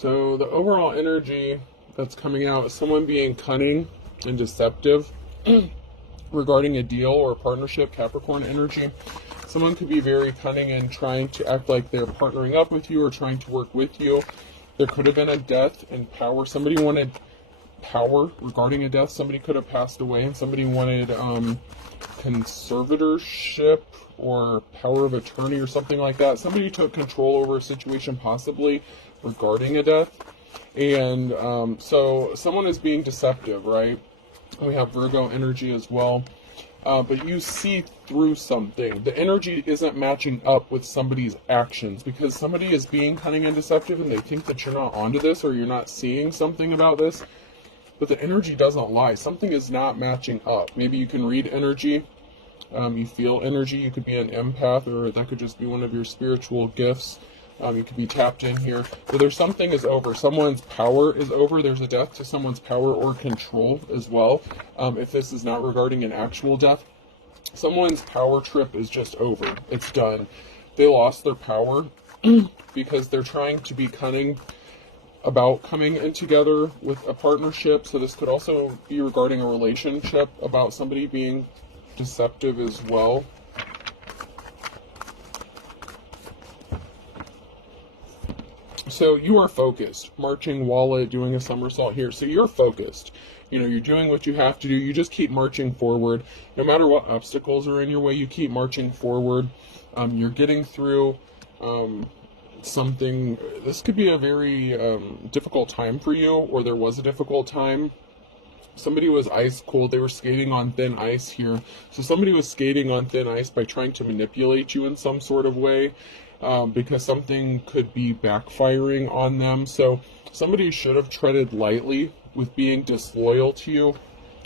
So the overall energy that's coming out is someone being cunning and deceptive regarding a deal or a partnership, Capricorn energy. Someone could be very cunning and trying to act like they're partnering up with you or trying to work with you. There could have been a death in power. Somebody wanted power regarding a death. Somebody could have passed away and somebody wanted conservatorship or power of attorney or something like that. Somebody took control over a situation possibly regarding a death. And so someone is being deceptive, right? We have Virgo energy as well. But you see through something. The energy isn't matching up with somebody's actions because somebody is being cunning and deceptive and they think that you're not onto this or you're not seeing something about this. But the energy doesn't lie. Something is not matching up. Maybe you can read energy. You feel energy. You could be an empath, or that could just be one of your spiritual gifts. You could be tapped in here. But there's something is over. Someone's power is over. There's a death to someone's power or control as well. If this is not regarding an actual death, someone's power trip is just over. It's done. They lost their power because they're trying to be cunning about coming in together with a partnership. So this could also be regarding a relationship, about somebody being deceptive as well. So you are focused, marching wallet, doing a somersault here. So you're focused. You know, you're doing what you have to do. You just keep marching forward. No matter what obstacles are in your way, you keep marching forward. You're getting through something. This could be a very difficult time for you, or there was a difficult time. Somebody was ice cold. They were skating on thin ice here. So somebody was skating on thin ice by trying to manipulate you in some sort of way. Because something could be backfiring on them. So somebody should have treaded lightly with being disloyal to you,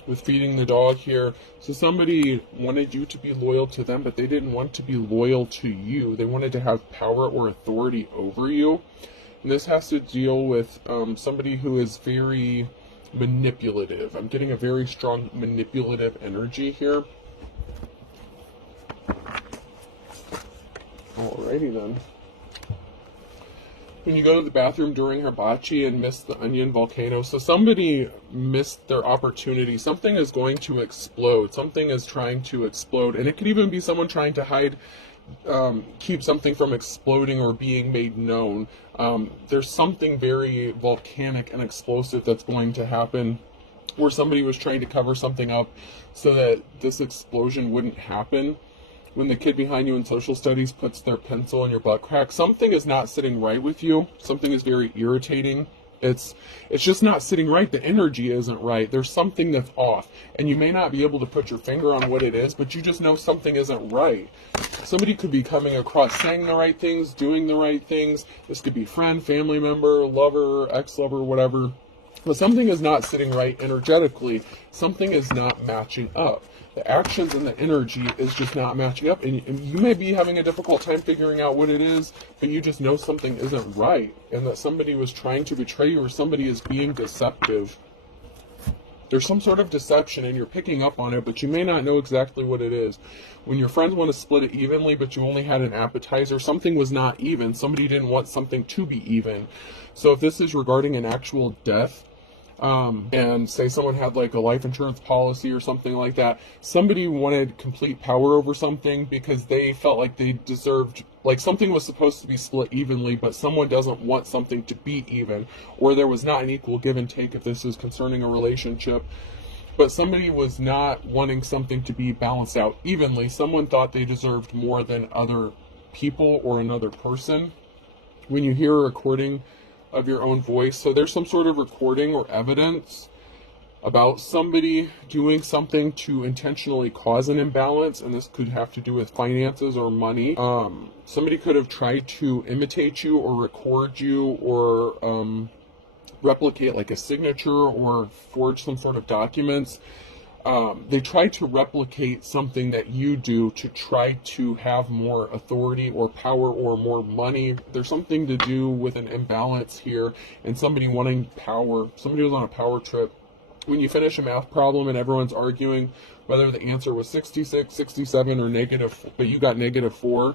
with feeding the dog here. So somebody wanted you to be loyal to them, but they didn't want to be loyal to you. They wanted to have power or authority over you. And this has to deal with somebody who is very manipulative. I'm getting a very strong manipulative energy here. Alrighty then. When you go to the bathroom during hibachi and miss the onion volcano, so somebody missed their opportunity. Something is going to explode. Something is trying to explode. And it could even be someone trying to hide, keep something from exploding or being made known. There's something very volcanic and explosive that's going to happen, where somebody was trying to cover something up so that this explosion wouldn't happen. When the kid behind you in social studies puts their pencil in your butt crack, something is not sitting right with you. Something is very irritating. It's just not sitting right. The energy isn't right. There's something that's off. And you may not be able to put your finger on what it is, but you just know something isn't right. Somebody could be coming across saying the right things, doing the right things. This could be friend, family member, lover, ex-lover, whatever. But something is not sitting right energetically. Something is not matching up. The actions and the energy is just not matching up. And you may be having a difficult time figuring out what it is, but you just know something isn't right. And that somebody was trying to betray you, or somebody is being deceptive. There's some sort of deception and you're picking up on it, but you may not know exactly what it is. When your friends want to split it evenly, but you only had an appetizer, something was not even. Somebody didn't want something to be even. So if this is regarding an actual death, and say someone had like a life insurance policy or something like that, somebody wanted complete power over something because they felt like they deserved, like something was supposed to be split evenly, but someone doesn't want something to be even, or there was not an equal give and take if this is concerning a relationship. But somebody was not wanting something to be balanced out evenly. Someone thought they deserved more than other people or another person. When you hear a recording of your own voice, so there's some sort of recording or evidence about somebody doing something to intentionally cause an imbalance, and this could have to do with finances or money. Somebody could have tried to imitate you or record you or replicate like a signature or forge some sort of documents. They try to replicate something that you do to try to have more authority or power or more money. There's something to do with an imbalance here and somebody wanting power. Somebody was on a power trip. When you finish a math problem and everyone's arguing whether the answer was 66, 67, or negative, but you got -4.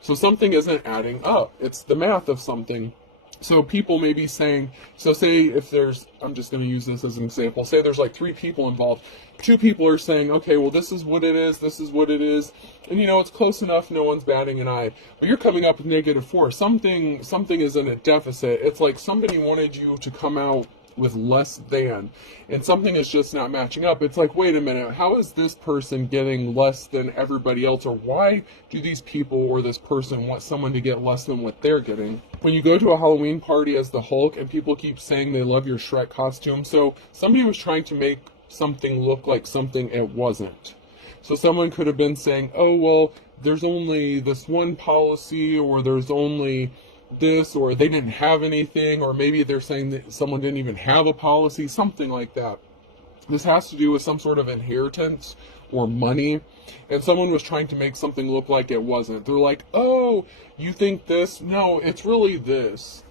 So something isn't adding up. It's the math of something. So people may be saying, so say if there's, I'm just going to use this as an example, say there's like 3 people involved. 2 people are saying, okay, well, this is what it is, this is what it is, and it's close enough, no one's batting an eye. But you're coming up with -4. Something is in a deficit. It's like somebody wanted you to come out with less than, and something is just not matching up. It's like, wait a minute, how is this person getting less than everybody else, or why do these people or this person want someone to get less than what they're getting? When you go to a Halloween party as the Hulk and people keep saying they love your Shrek costume, so somebody was trying to make something look like something it wasn't. So someone could have been saying, oh, well, there's only this one policy, or there's only this, or they didn't have anything, or maybe they're saying that someone didn't even have a policy, something like that. This has to do with some sort of inheritance or money, and someone was trying to make something look like it wasn't. They're like, oh, you think this? No, it's really this.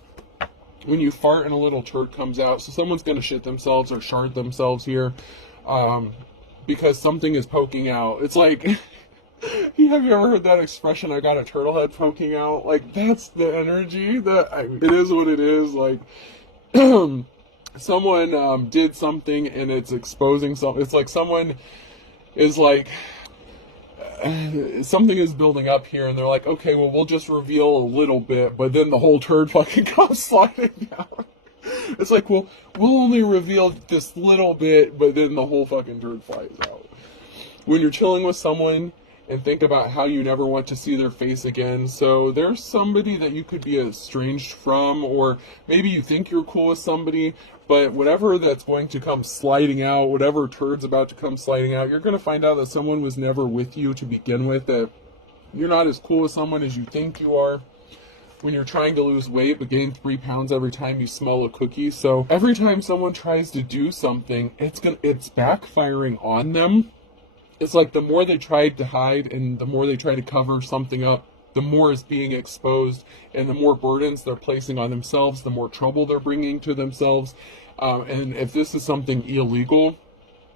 When you fart and a little turd comes out, so someone's going to shit themselves or shard themselves here, because something is poking out. It's like, have you ever heard that expression, I got a turtle head poking out? Like, that's the energy it is what it is. Like, someone did something and it's exposing something. It's like someone is like, something is building up here, and they're like, okay, well, we'll just reveal a little bit, but then the whole turd fucking comes sliding down. It's like, well, we'll only reveal this little bit, but then the whole fucking turd flies out. When you're chilling with someone, and think about how you never want to see their face again. So there's somebody that you could be estranged from, or maybe you think you're cool with somebody, but whatever that's going to come sliding out, whatever turd's about to come sliding out, you're going to find out that someone was never with you to begin with, that you're not as cool with someone as you think you are. When you're trying to lose weight but gain 3 pounds every time you smell a cookie. So every time someone tries to do something, it's backfiring on them. It's like the more they tried to hide and the more they try to cover something up, the more is being exposed, and the more burdens they're placing on themselves, the more trouble they're bringing to themselves. And if this is something illegal,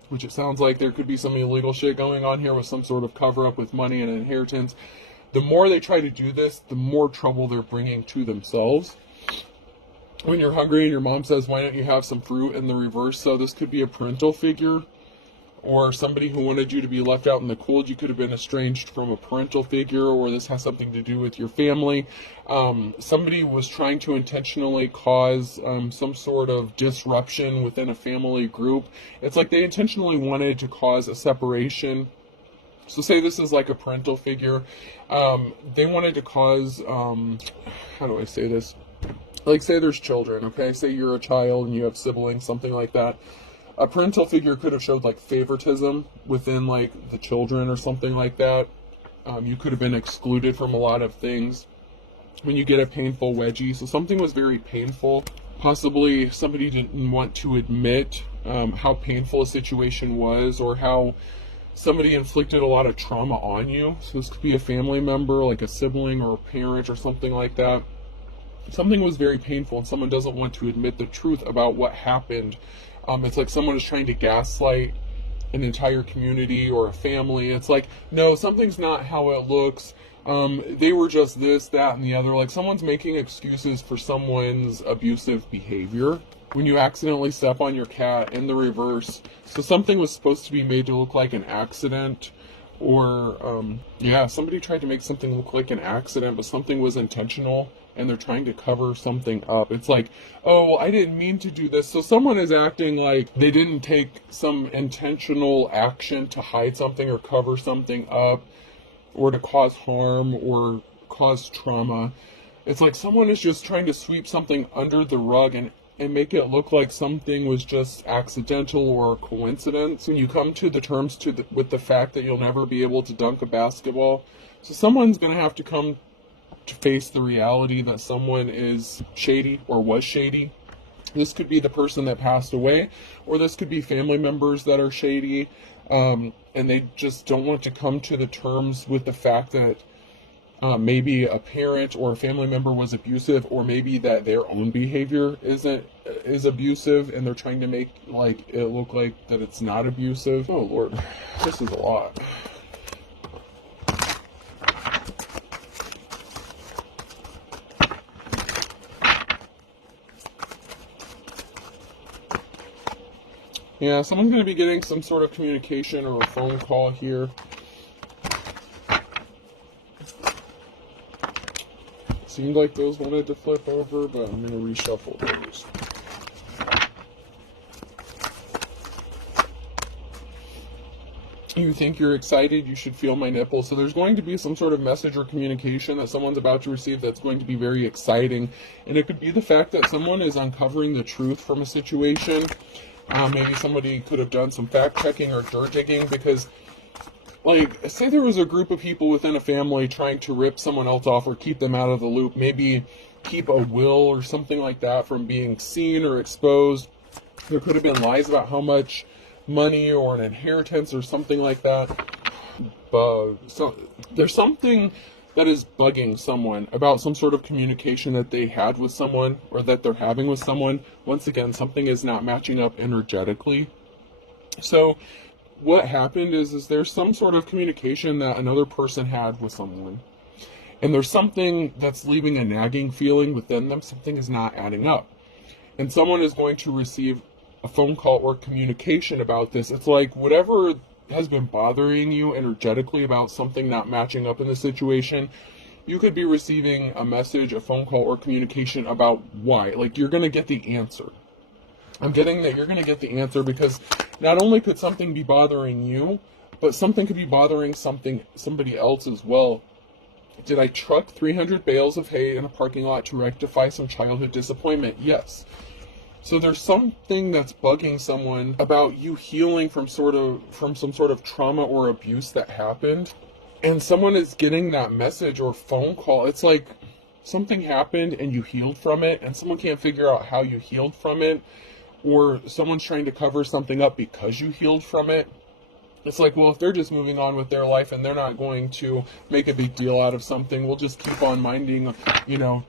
which it sounds like there could be some illegal shit going on here with some sort of cover up with money and inheritance, the more they try to do this, the more trouble they're bringing to themselves. When you're hungry and your mom says, why don't you have some fruit, in the reverse, so this could be a parental figure, or somebody who wanted you to be left out in the cold. You could have been estranged from a parental figure, or this has something to do with your family. Somebody was trying to intentionally cause some sort of disruption within a family group. It's like they intentionally wanted to cause a separation. So say this is like a parental figure. They wanted to cause, how do I say this? Like, say there's children, okay? Say you're a child and you have siblings, something like that. A parental figure could have showed like favoritism within like the children or something like that. You could have been excluded from a lot of things. When you get a painful wedgie, so something was very painful. Possibly somebody didn't want to admit how painful a situation was, or how somebody inflicted a lot of trauma on you. So this could be a family member, like a sibling or a parent or something like that. Something was very painful and someone doesn't want to admit the truth about what happened. It's like someone is trying to gaslight an entire community or a family. It's like, no, something's not how it looks. They were just this, that, and the other. Like, someone's making excuses for someone's abusive behavior. When you accidentally step on your cat, in the reverse. So something was supposed to be made to look like an accident. Or, somebody tried to make something look like an accident, but something was intentional, and they're trying to cover something up. It's like, oh, well, I didn't mean to do this. So someone is acting like they didn't take some intentional action to hide something or cover something up, or to cause harm or cause trauma. It's like someone is just trying to sweep something under the rug and make it look like something was just accidental or a coincidence. When you come to the terms with the fact that you'll never be able to dunk a basketball, so someone's going to have to come to face the reality that someone is shady or was shady. This could be the person that passed away, or this could be family members that are shady, and they just don't want to come to the terms with the fact that maybe a parent or a family member was abusive, or maybe that their own behavior is abusive, and they're trying to make like it look like that it's not abusive. Oh Lord, this is a lot. Yeah, someone's going to be getting some sort of communication or a phone call here. Seemed like those wanted to flip over, but I'm going to reshuffle those. You think you're excited, you should feel my nipple. So there's going to be some sort of message or communication that someone's about to receive that's going to be very exciting. And it could be the fact that someone is uncovering the truth from a situation. Maybe somebody could have done some fact-checking or dirt digging, because, like, say there was a group of people within a family trying to rip someone else off or keep them out of the loop, maybe keep a will or something like that from being seen or exposed. There could have been lies about how much money or an inheritance or something like that. So there's something that is bugging someone about some sort of communication that they had with someone or that they're having with someone. Once again, something is not matching up energetically. So what happened is there's some sort of communication that another person had with someone, and there's something that's leaving a nagging feeling within them. Something is not adding up, and someone is going to receive a phone call or communication about this. It's like whatever has been bothering you energetically about something not matching up in the situation, you could be receiving a message, a phone call, or communication about why. Like, you're going to get the answer. I'm getting that you're going to get the answer, because not only could something be bothering you, but something could be bothering somebody else as well. Did I truck 300 bales of hay in a parking lot to rectify some childhood disappointment? Yes. So there's something that's bugging someone about you healing from some sort of trauma or abuse that happened. And someone is getting that message or phone call. It's like something happened and you healed from it, and someone can't figure out how you healed from it, or someone's trying to cover something up because you healed from it. It's like, well, if they're just moving on with their life and they're not going to make a big deal out of something, we'll just keep on minding,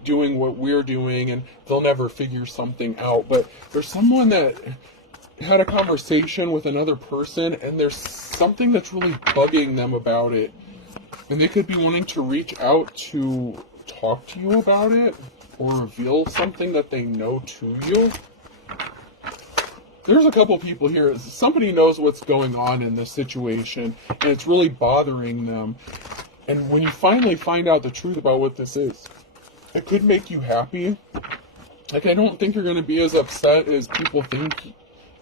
doing what we're doing, and they'll never figure something out. But there's someone that had a conversation with another person, and there's something that's really bugging them about it. And they could be wanting to reach out to talk to you about it or reveal something that they know to you. There's a couple people here. Somebody knows what's going on in this situation, and it's really bothering them. And when you finally find out the truth about what this is, it could make you happy. Like, I don't think you're going to be as upset as people think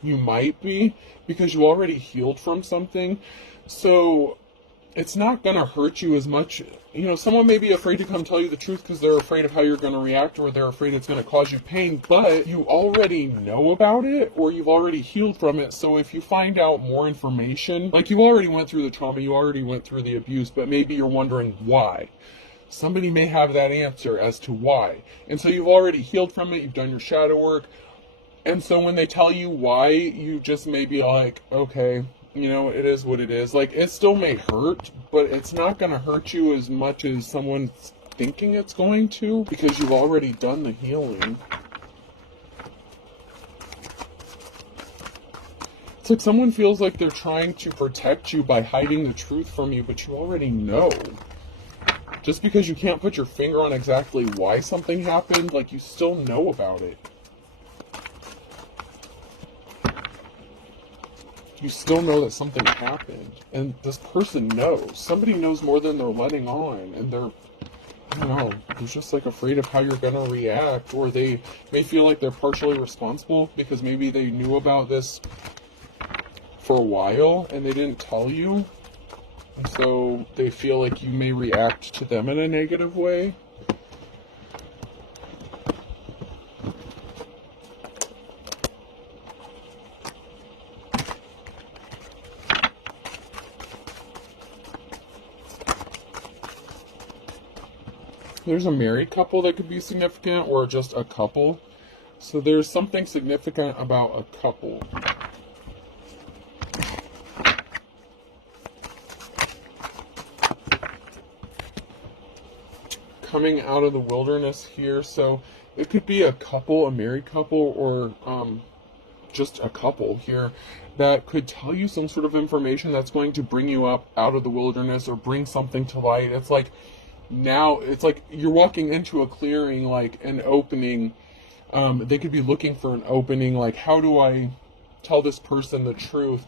you might be, because you already healed from something. So it's not going to hurt you as much. Someone may be afraid to come tell you the truth because they're afraid of how you're going to react, or they're afraid it's going to cause you pain, but you already know about it, or you've already healed from it. So if you find out more information, like, you already went through the trauma, you already went through the abuse, but maybe you're wondering why. Somebody may have that answer as to why. And so you've already healed from it, you've done your shadow work. And so when they tell you why, you just may be like, okay, it is what it is. Like, it still may hurt, but it's not going to hurt you as much as someone's thinking it's going to, because you've already done the healing. It's like someone feels like they're trying to protect you by hiding the truth from you, but you already know. Just because you can't put your finger on exactly why something happened, like, you still know about it. You still know that something happened, and this person knows. Somebody knows more than they're letting on, and they're just like afraid of how you're going to react, or they may feel like they're partially responsible because maybe they knew about this for a while and they didn't tell you, and so they feel like you may react to them in a negative way. There's a married couple that could be significant, or just a couple. So there's something significant about a couple. Coming out of the wilderness here, so it could be a couple, a married couple, or just a couple here that could tell you some sort of information that's going to bring you up out of the wilderness or bring something to light. It's like, now it's like you're walking into a clearing, like an opening. They could be looking for an opening, like, how do I tell this person the truth,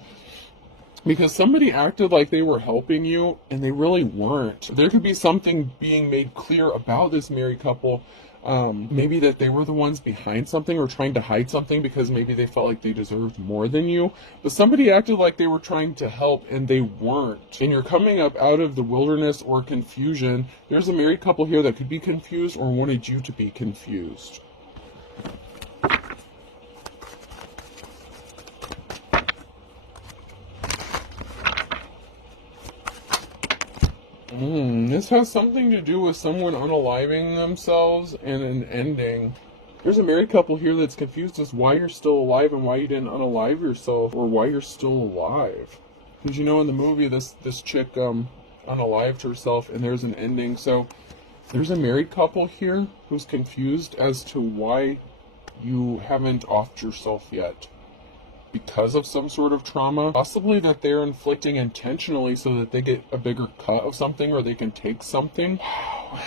because somebody acted like they were helping you and they really weren't. There could be something being made clear about this married couple. Maybe that they were the ones behind something or trying to hide something because maybe they felt like they deserved more than you. But somebody acted like they were trying to help and they weren't. And you're coming up out of the wilderness or confusion. There's a married couple here that could be confused or wanted you to be confused. This has something to do with someone unaliving themselves and an ending. There's a married couple here that's confused as why you're still alive and why you didn't unalive yourself, or why you're still alive. Because you know in the movie this chick unalived herself and there's an ending. So there's a married couple here who's confused as to why you haven't offed yourself yet. Because of some sort of trauma, possibly that they're inflicting intentionally so that they get a bigger cut of something or they can take something. Wow.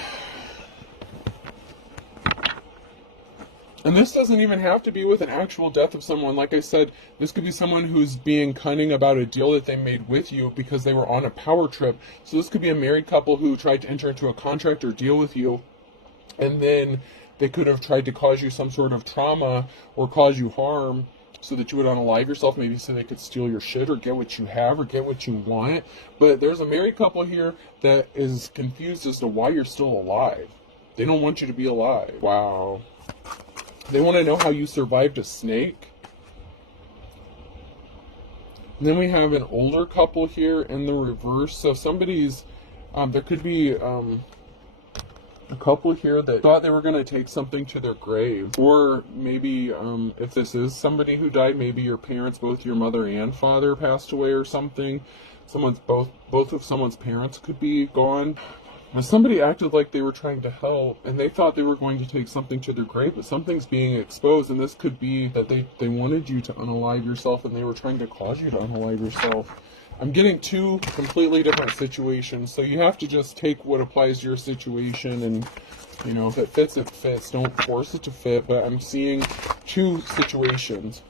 And this doesn't even have to be with an actual death of someone. Like I said, this could be someone who's being cunning about a deal that they made with you because they were on a power trip. So this could be a married couple who tried to enter into a contract or deal with you, and then they could have tried to cause you some sort of trauma or cause you harm, so that you would unalive yourself, maybe so they could steal your shit or get what you have or get what you want. But there's a married couple here that is confused as to why you're still alive. They don't want you to be alive. Wow. They want to know how you survived a snake. And then we have an older couple here in the reverse. So somebody's, there could be a couple here that thought they were going to take something to their grave. Or maybe if this is somebody who died, maybe your parents, both your mother and father, passed away or something. Both of someone's parents could be gone. And somebody acted like they were trying to help and they thought they were going to take something to their grave, but something's being exposed, and this could be that they wanted you to unalive yourself and they were trying to cause you to unalive yourself. I'm getting two completely different situations, so you have to just take what applies to your situation, and you know, if it fits, it fits. Don't force it to fit. But I'm seeing two situations.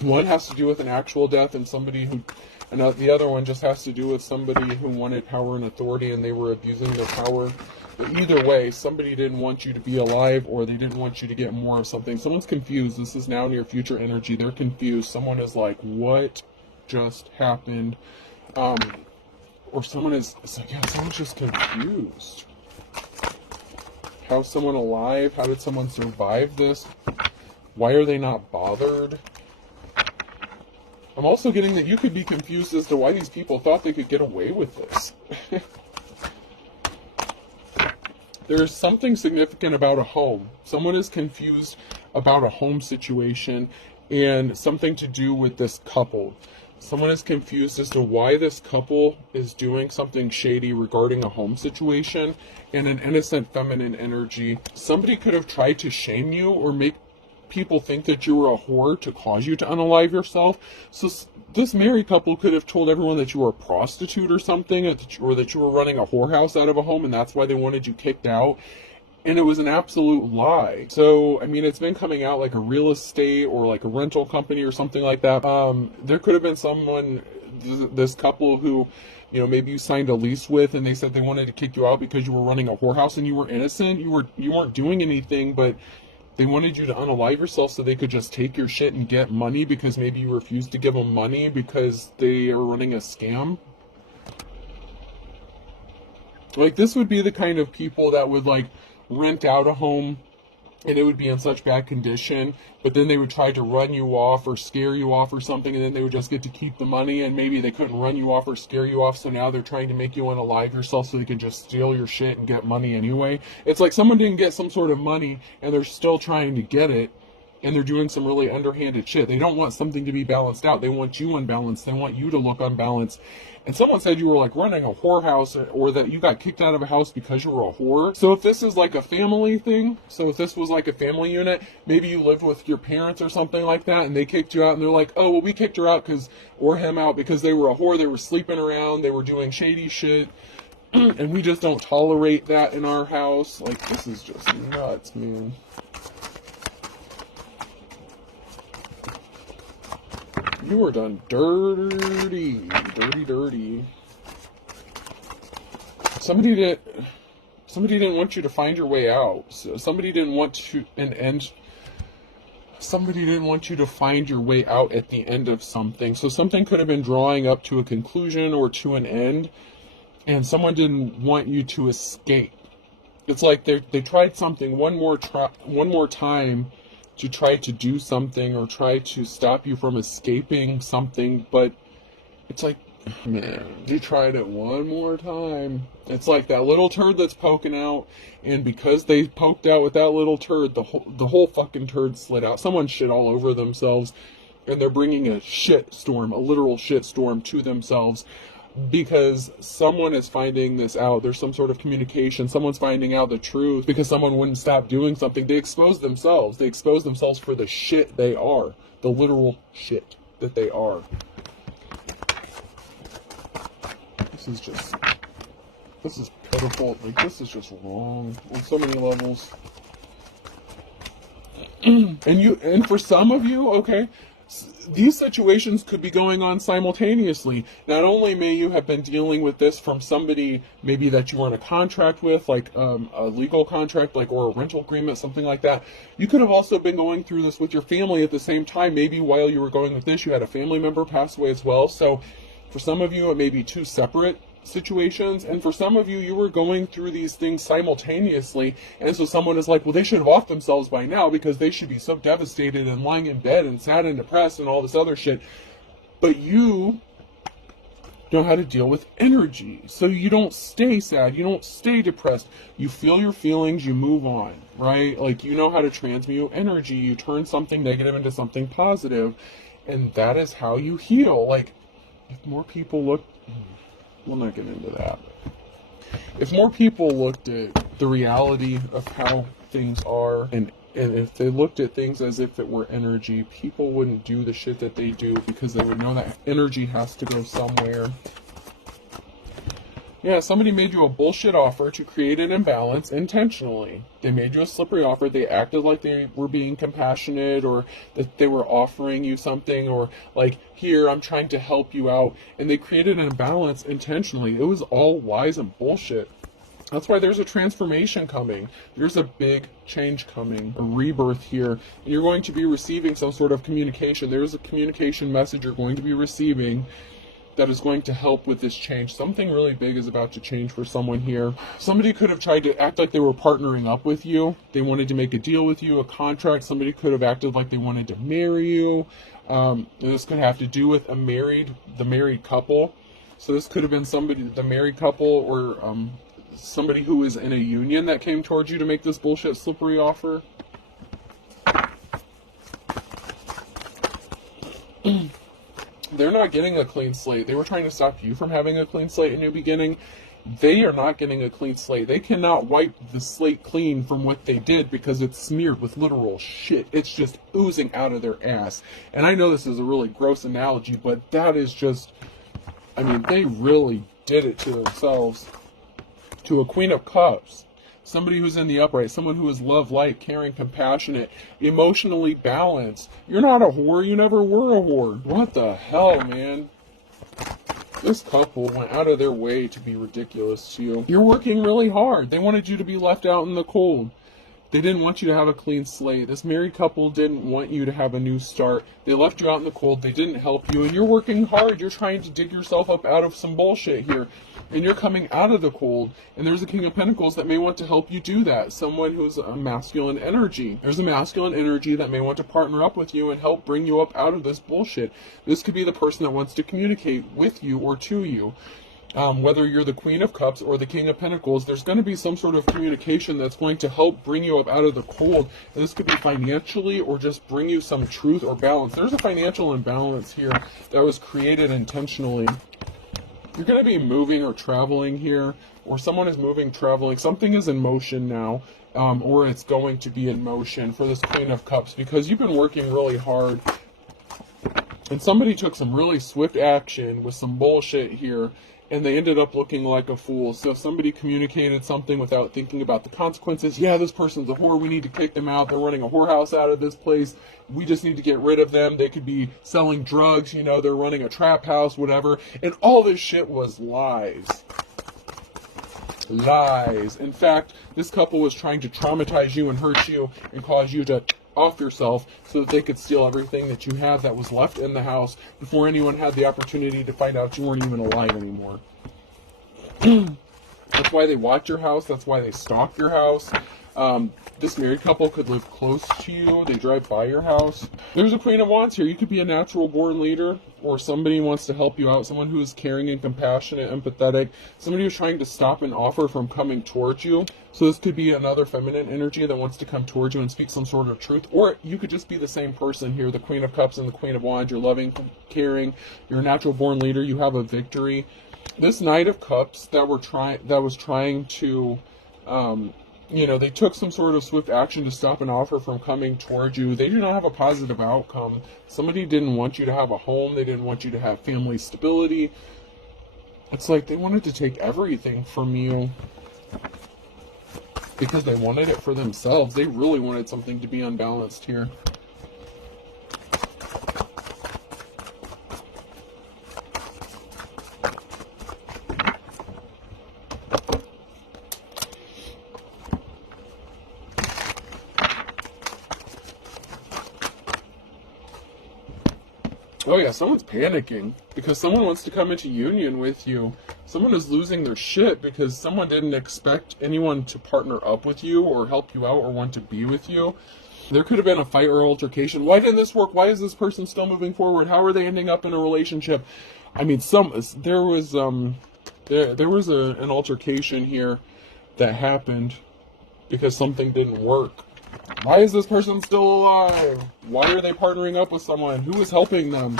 One has to do with an actual death and somebody who, and the other one just has to do with somebody who wanted power and authority and they were abusing their power. But either way, somebody didn't want you to be alive, or they didn't want you to get more of something. Someone's confused. This is now near future energy. They're confused. Someone is like, what just happened? Or someone is, it's like, yeah, someone's just confused. How's someone alive? How did someone survive this? Why are they not bothered? I'm also getting that you could be confused as to why these people thought they could get away with this. There's something significant about a home. Someone is confused about a home situation and something to do with this couple. Someone is confused as to why this couple is doing something shady regarding a home situation and an innocent feminine energy. Somebody could have tried to shame you or make people think that you were a whore to cause you to unalive yourself. So this married couple could have told everyone that you were a prostitute or something, or that you were running a whorehouse out of a home and that's why they wanted you kicked out. And it was an absolute lie. So, I mean, it's been coming out like a real estate or like a rental company or something like that. There could have been someone, this couple who, you know, maybe you signed a lease with, and they said they wanted to kick you out because you were running a whorehouse and you were innocent. You weren't doing anything, but they wanted you to unalive yourself so they could just take your shit and get money because maybe you refused to give them money because they are running a scam. Like, this would be the kind of people that would, like, rent out a home and it would be in such bad condition, but then they would try to run you off or scare you off or something, and then they would just get to keep the money, and maybe they couldn't run you off or scare you off, so now they're trying to make you unalive yourself so they can just steal your shit and get money anyway. It's like someone didn't get some sort of money and they're still trying to get it, and they're doing some really underhanded shit. They don't want something to be balanced out. They want you unbalanced. They want you to look unbalanced. And someone said you were like running a whorehouse, or that you got kicked out of a house because you were a whore. So if this is like a family thing, so if this was like a family unit, maybe you lived with your parents or something like that, and they kicked you out, and they're like, oh, well, we kicked her out or him out because they were a whore, they were sleeping around, they were doing shady shit, and we just don't tolerate that in our house. Like, this is just nuts, man. You were done dirty. Dirty, dirty. Somebody didn't want you to find your way out. So somebody didn't want you somebody didn't want you to find your way out at the end of something. So something could have been drawing up to a conclusion or to an end, and someone didn't want you to escape. It's like they tried something one more time to try to do something or try to stop you from escaping something, but it's like, man, they tried it one more time. It's like that little turd that's poking out, and because they poked out with that little turd, the whole fucking turd slid out. Someone shit all over themselves, and they're bringing a shit storm, a literal shit storm to themselves, because someone is finding this out. There's some sort of communication. Someone's finding out the truth because someone wouldn't stop doing something. They expose themselves. They expose themselves for the shit they are, the literal shit that they are. This is pitiful. Like, this is just wrong on so many levels. And for some of you, okay, these situations could be going on simultaneously. Not only may you have been dealing with this from somebody maybe that you were in a contract with, like a legal contract, like, or a rental agreement, something like that. You could have also been going through this with your family at the same time. Maybe while you were going with this, you had a family member pass away as well. So for some of you, it may be two separate situations, and for some of you, you were going through these things simultaneously, and so someone is like, well, they should have offed themselves by now because they should be so devastated and lying in bed and sad and depressed and all this other shit. But you know how to deal with energy, so you don't stay sad, you don't stay depressed, you feel your feelings, you move on, right? Like, you know how to transmute energy, you turn something negative into something positive, and that is how you heal. Like, if more people look, we'll not get into that. If more people looked at the reality of how things are, and if they looked at things as if it were energy, people wouldn't do the shit that they do because they would know that energy has to go somewhere. Yeah, somebody made you a bullshit offer to create an imbalance intentionally. They made you a slippery offer. They acted like they were being compassionate, or that they were offering you something, or like, here, I'm trying to help you out. And they created an imbalance intentionally. It was all lies and bullshit. That's why there's a transformation coming. There's a big change coming, a rebirth here. And you're going to be receiving some sort of communication. There's a communication message you're going to be receiving that is going to help with this change. Something really big is about to change for someone here. Somebody could have tried to act like they were partnering up with you. They wanted to make a deal with you, a contract. Somebody could have acted like they wanted to marry you. This could have to do with the married couple. So this could have been somebody, the married couple, or somebody who is in a union that came towards you to make this bullshit slippery offer. They're not getting a clean slate. They were trying to stop you from having a clean slate in your beginning. They are not getting a clean slate. They cannot wipe the slate clean from what they did because it's smeared with literal shit. It's just oozing out of their ass. And I know this is a really gross analogy, but that is just, I mean, they really did it to themselves. To a Queen of Cups. Somebody who's in the upright, someone who is love, light, caring, compassionate, emotionally balanced. You're not a whore, you never were a whore. What the hell, man? This couple went out of their way to be ridiculous to you. You're working really hard. They wanted you to be left out in the cold. They didn't want you to have a clean slate. This married couple didn't want you to have a new start. They left you out in the cold. They didn't help you. And you're working hard. You're trying to dig yourself up out of some bullshit here. And you're coming out of the cold. And there's a King of Pentacles that may want to help you do that. Someone who's a masculine energy. There's a masculine energy that may want to partner up with you and help bring you up out of this bullshit. This could be the person that wants to communicate with you or to you. Whether you're the Queen of Cups or the King of Pentacles, there's going to be some sort of communication that's going to help bring you up out of the cold. And this could be financially or just bring you some truth or balance. There's a financial imbalance here that was created intentionally. You're going to be moving or traveling here, or someone is moving, traveling. Something is in motion now, or it's going to be in motion for this Queen of Cups because you've been working really hard. And somebody took some really swift action with some bullshit here, and they ended up looking like a fool. So if somebody communicated something without thinking about the consequences, yeah, this person's a whore, we need to kick them out, they're running a whorehouse out of this place, we just need to get rid of them, they could be selling drugs, you know, they're running a trap house, whatever. And all this shit was lies. Lies. In fact, this couple was trying to traumatize you and hurt you and cause you to off yourself so that they could steal everything that you have that was left in the house before anyone had the opportunity to find out you weren't even alive anymore. That's why they watch your house. That's why they stalk your house. This married couple could live close to you. They drive by your house. There's a Queen of Wands here. You could be a natural born leader, or somebody wants to help you out. Someone who is caring and compassionate, empathetic. Somebody who's trying to stop an offer from coming towards you. So this could be another feminine energy that wants to come towards you and speak some sort of truth. Or you could just be the same person here, the Queen of Cups and the Queen of Wands. You're loving, caring. You're a natural born leader. You have a victory. This Knight of Cups that was trying to, you know, they took some sort of swift action to stop an offer from coming towards you. They do not have a positive outcome. Somebody didn't want you to have a home. They didn't want you to have family stability. It's like they wanted to take everything from you because they wanted it for themselves. They really wanted something to be unbalanced here. Oh yeah, someone's panicking because someone wants to come into union with you. Someone is losing their shit because someone didn't expect anyone to partner up with you or help you out or want to be with you. There could have been a fight or altercation. Why didn't this work? Why is this person still moving forward? How are they ending up in a relationship? I mean, there was an altercation here that happened because something didn't work. Why is this person still alive? Why are they partnering up with someone? Who is helping them?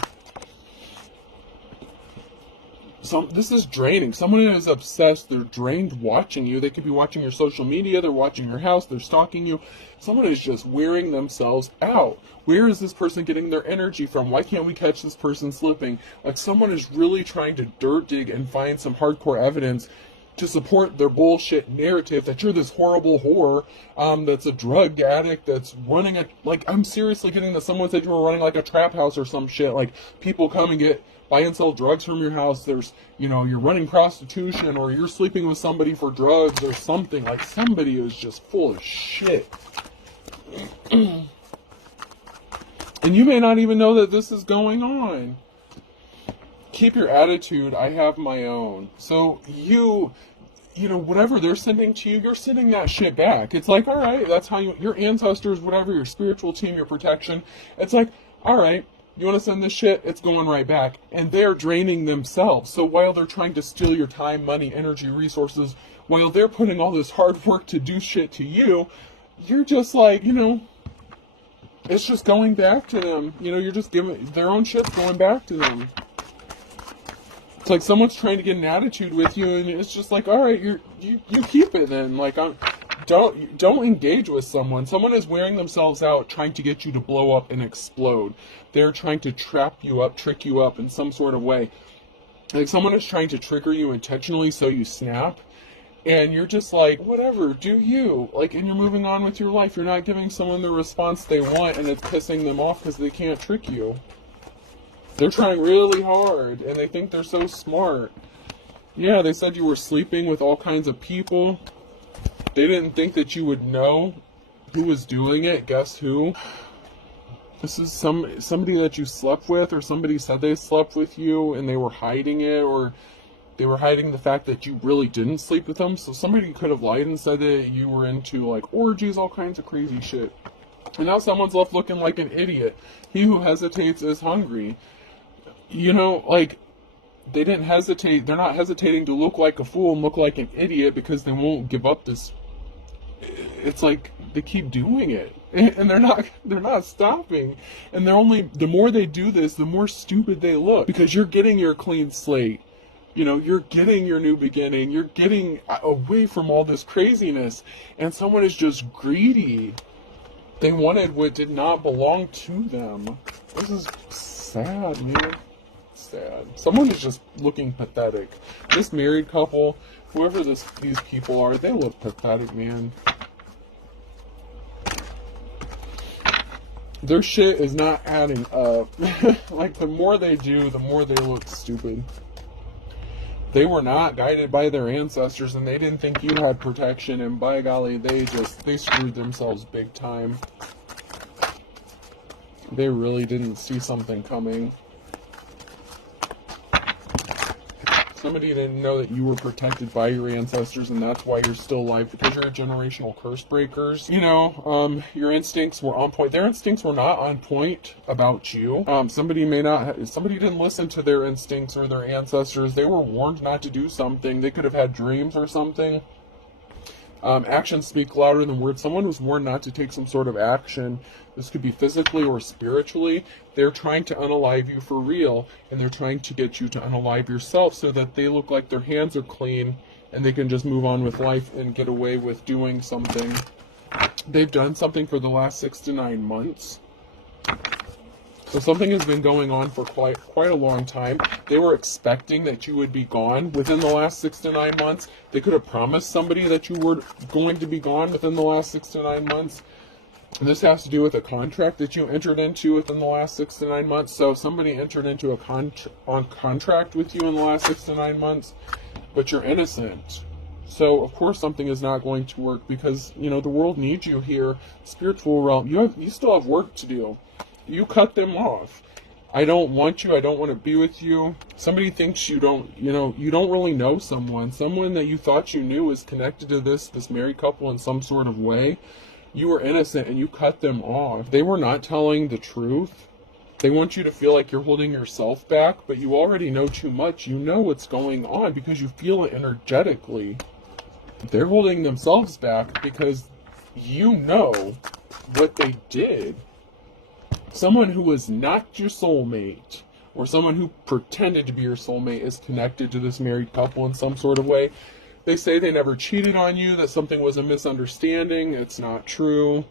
This is draining. Someone is obsessed. They're drained watching you. They could be watching your social media. They're watching your house. They're stalking you. Someone is just wearing themselves out. Where is this person getting their energy from? Why can't we catch this person slipping? Like, someone is really trying to dirt dig and find some hardcore evidence to support their bullshit narrative that you're this horrible whore, that's a drug addict, that's running a, like, I'm seriously getting that someone said you were running like a trap house or some shit, like, people come and buy and sell drugs from your house, there's, you know, you're running prostitution, or you're sleeping with somebody for drugs or something, like, somebody is just full of shit. And you may not even know that this is going on. Keep your attitude, I have my own. So you know, whatever they're sending to you, you're sending that shit back. It's like, all right, that's how your ancestors, whatever, your spiritual team, your protection. It's like, all right, you want to send this shit? It's going right back. And they're draining themselves. So while they're trying to steal your time, money, energy, resources, while they're putting all this hard work to do shit to you, you're just like, you know, it's just going back to them. You know, you're just giving their own shit's going back to them. It's like someone's trying to get an attitude with you, and it's just like, all right, you keep it then. Like, don't engage with someone. Someone is wearing themselves out, trying to get you to blow up and explode. They're trying to trap you up, trick you up in some sort of way. Like, someone is trying to trigger you intentionally so you snap, and you're just like, whatever, do you? Like, and you're moving on with your life. You're not giving someone the response they want, and it's pissing them off because they can't trick you. They're trying really hard, and they think they're so smart. Yeah, they said you were sleeping with all kinds of people. They didn't think that you would know who was doing it. Guess who? This is somebody that you slept with, or somebody said they slept with you, and they were hiding it, or they were hiding the fact that you really didn't sleep with them. So somebody could have lied and said that you were into, like, orgies, all kinds of crazy shit. And now someone's left looking like an idiot. He who hesitates is hungry. You know, like, they didn't hesitate. They're not hesitating to look like a fool and look like an idiot because they won't give up this. It's like they keep doing it, and they're not stopping. And the more they do this, the more stupid they look, because you're getting your clean slate. You know, you're getting your new beginning. You're getting away from all this craziness, and someone is just greedy. They wanted what did not belong to them. This is sad, man. sad. Someone is just looking pathetic. This married couple, whoever these people are, they look pathetic, man. Their shit is not adding up. Like, the more they do, the more they look stupid. They were not guided by their ancestors, and they didn't think you had protection, and by golly, they screwed themselves big time. They really didn't see something coming. Somebody didn't know that you were protected by your ancestors, and that's why you're still alive, because you're a generational curse breakers. You know, your instincts were on point. Their instincts were not on point about you. Somebody didn't listen to their instincts or their ancestors. They were warned not to do something. They could have had dreams or something. Actions speak louder than words. Someone was warned not to take some sort of action. This could be physically or spiritually. They're trying to unalive you for real, and they're trying to get you to unalive yourself so that they look like their hands are clean and they can just move on with life and get away with doing something. They've done something for the last 6 to 9 months. So something has been going on for quite a long time. They were expecting that you would be gone within the last 6 to 9 months. They could have promised somebody that you were going to be gone within the last 6 to 9 months. And this has to do with a contract that you entered into within the last 6 to 9 months. So somebody entered into a contract with you in the last 6 to 9 months, but you're innocent. So of course something is not going to work, because, you know, the world needs you here. Spiritual realm, you still have work to do. You cut them off. I don't want you. I don't want to be with you. Somebody thinks you don't really know someone. Someone that you thought you knew is connected to this married couple in some sort of way. You were innocent and you cut them off. They were not telling the truth. They want you to feel like you're holding yourself back, but you already know too much. You know what's going on because you feel it energetically. They're holding themselves back because you know what they did. Someone who was not your soulmate, or someone who pretended to be your soulmate, is connected to this married couple in some sort of way. They say they never cheated on you, that something was a misunderstanding. It's not true.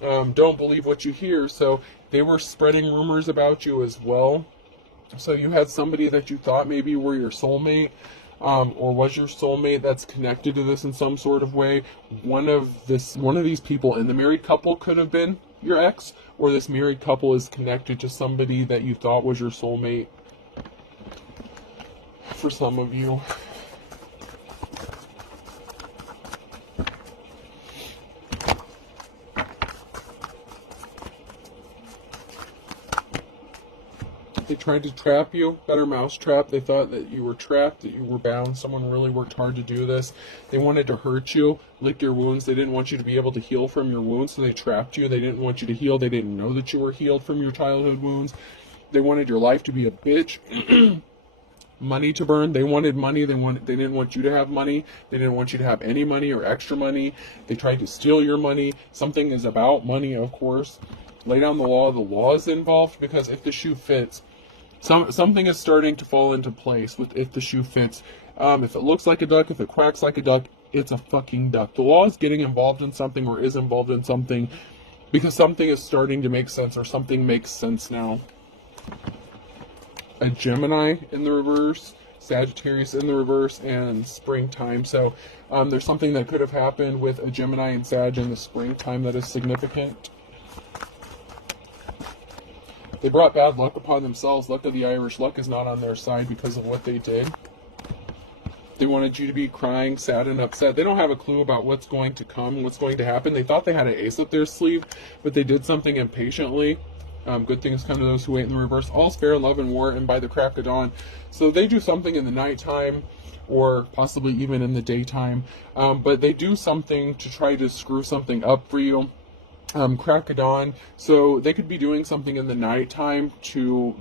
Don't believe what you hear. So they were spreading rumors about you as well. So you had somebody that you thought maybe were your soulmate, or was your soulmate, that's connected to this in some sort of way. One of these people in the married couple could have been your ex, or this married couple is connected to somebody that you thought was your soulmate. For some of you. They tried to trap you, better mousetrap. They thought that you were trapped, that you were bound. Someone really worked hard to do this. They wanted to hurt you, lick your wounds. They didn't want you to be able to heal from your wounds, so they trapped you. They didn't want you to heal. They didn't know that you were healed from your childhood wounds. They wanted your life to be a bitch. Money to burn. They wanted money. They didn't want you to have money. They didn't want you to have any money or extra money. They tried to steal your money. Something is about money, of course. Lay down the law. The law is involved, because if the shoe fits, something is starting to fall into place with if the shoe fits. If it looks like a duck, if it quacks like a duck, it's a fucking duck. The law is getting involved in something, or is involved in something, because something is starting to make sense, or something makes sense now. A Gemini in the reverse, Sagittarius in the reverse, and springtime. So there's something that could have happened with a Gemini and Sag in the springtime that is significant. They brought bad luck upon themselves. Luck of the Irish. Luck is not on their side because of what they did. They wanted you to be crying, sad, and upset. They don't have a clue about what's going to come, what's going to happen. They thought they had an ace up their sleeve, but they did something impatiently. Good things come to those who wait in the reverse. All's fair in love and war, and by the crack of dawn. So they do something in the nighttime, or possibly even in the daytime. But they do something to try to screw something up for you. Crack of dawn. So they could be doing something in the nighttime to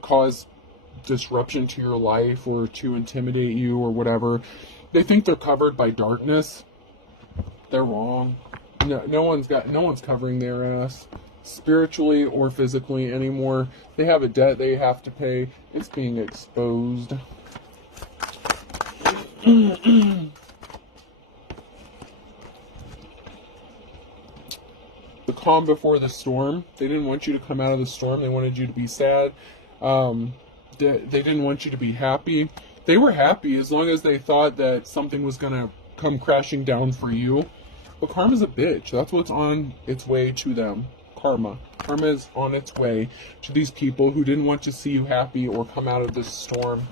cause disruption to your life, or to intimidate you, or whatever. They think they're covered by darkness. They're wrong. No one's covering their ass, spiritually or physically, anymore. They have a debt they have to pay. It's being exposed. The calm before the storm. They didn't want you to come out of the storm. They wanted you to be sad. They didn't want you to be happy. They were happy as long as they thought that something was going to come crashing down for you. But karma's a bitch. That's what's on its way to them. Karma. Karma is on its way to these people who didn't want to see you happy or come out of this storm.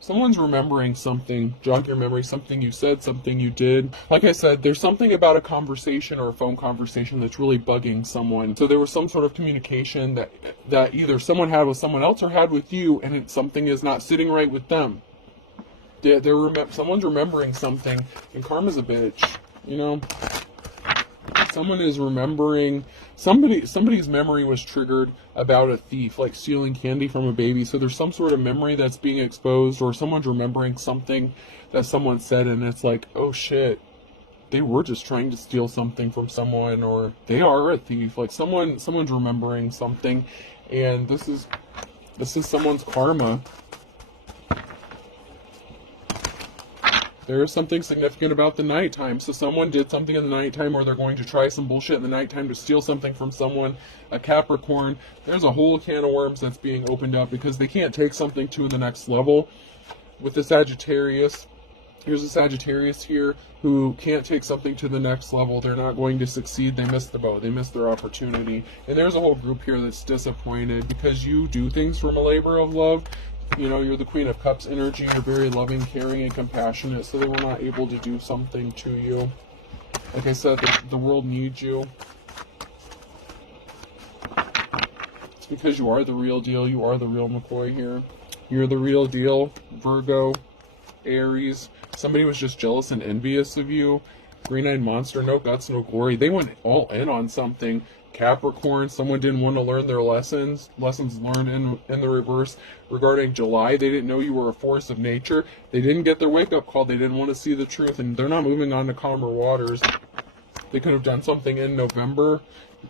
Someone's remembering something, jog your memory, something you said, something you did. Like I said, there's something about a conversation or a phone conversation that's really bugging someone. So there was some sort of communication that either someone had with someone else or had with you, and something is not sitting right with them. Someone's remembering something, and karma's a bitch, you know? Someone is remembering, somebody's memory was triggered about a thief, like stealing candy from a baby. So there's some sort of memory that's being exposed, or someone's remembering something that someone said, and it's like, oh shit, they were just trying to steal something from someone, or they are a thief. Like someone's remembering something, and this is someone's karma. There is something significant about the nighttime. So someone did something in the nighttime, or they're going to try some bullshit in the nighttime to steal something from someone. A Capricorn. There's a whole can of worms that's being opened up because they can't take something to the next level. With the Sagittarius, here's a Sagittarius here who can't take something to the next level. They're not going to succeed. They missed the boat. They missed their opportunity. And there's a whole group here that's disappointed because you do things from a labor of love. You know, you're the Queen of Cups energy. You're very loving, caring, and compassionate. So they were not able to do something to you. Like I said, the world needs you. It's because you are the real deal. You are the real McCoy here. You're the real deal. Virgo, Aries. Somebody was just jealous and envious of you. Green-eyed monster, no guts, no glory. They went all in on something. Capricorn, someone didn't want to learn their lessons learned in the reverse. Regarding July, they didn't know you were a force of nature. They didn't get their wake-up call. They didn't want to see the truth, and they're not moving on to calmer waters. They could have done something in November.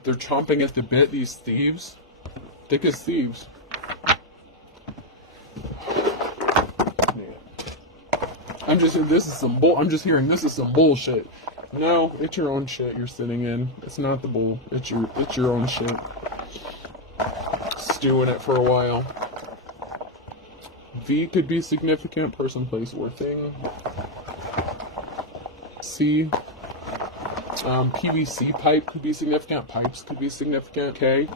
They're chomping at the bit, these thieves. Thick as thieves. I'm just hearing this is some bullshit. No, it's your own shit you're sitting in. It's not the bull. It's your own shit. Stew in it for a while. V could be significant. Person, place, or thing. C. PVC pipe could be significant. Pipes could be significant. K.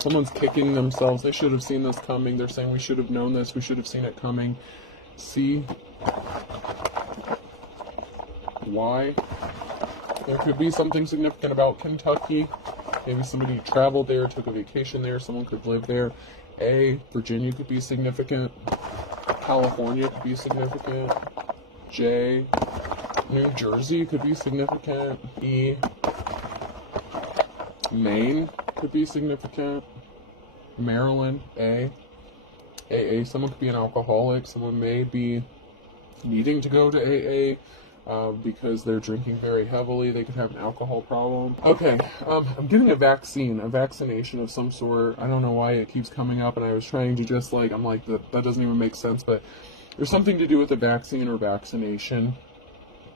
Someone's kicking themselves. They should have seen this coming. They're saying we should have known this. We should have seen it coming. C. Y. There could be something significant about Kentucky. Maybe somebody traveled there, took a vacation there. Someone could live there. A. Virginia could be significant. California could be significant. J. New Jersey could be significant. E. Maine could be significant. Maryland. A. AA. Someone could be an alcoholic. Someone may be needing to go to AA because they're drinking very heavily. They could have an alcohol problem. Okay, I'm getting a vaccination of some sort. I don't know why it keeps coming up, and I was trying to just like, I'm like, that doesn't even make sense, but there's something to do with a vaccine or vaccination.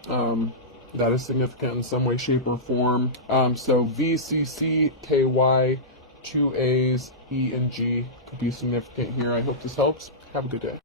That is significant in some way, shape, or form. So V, C, C, K, Y, 2 A's, E, and G could be significant here. I hope this helps. Have a good day.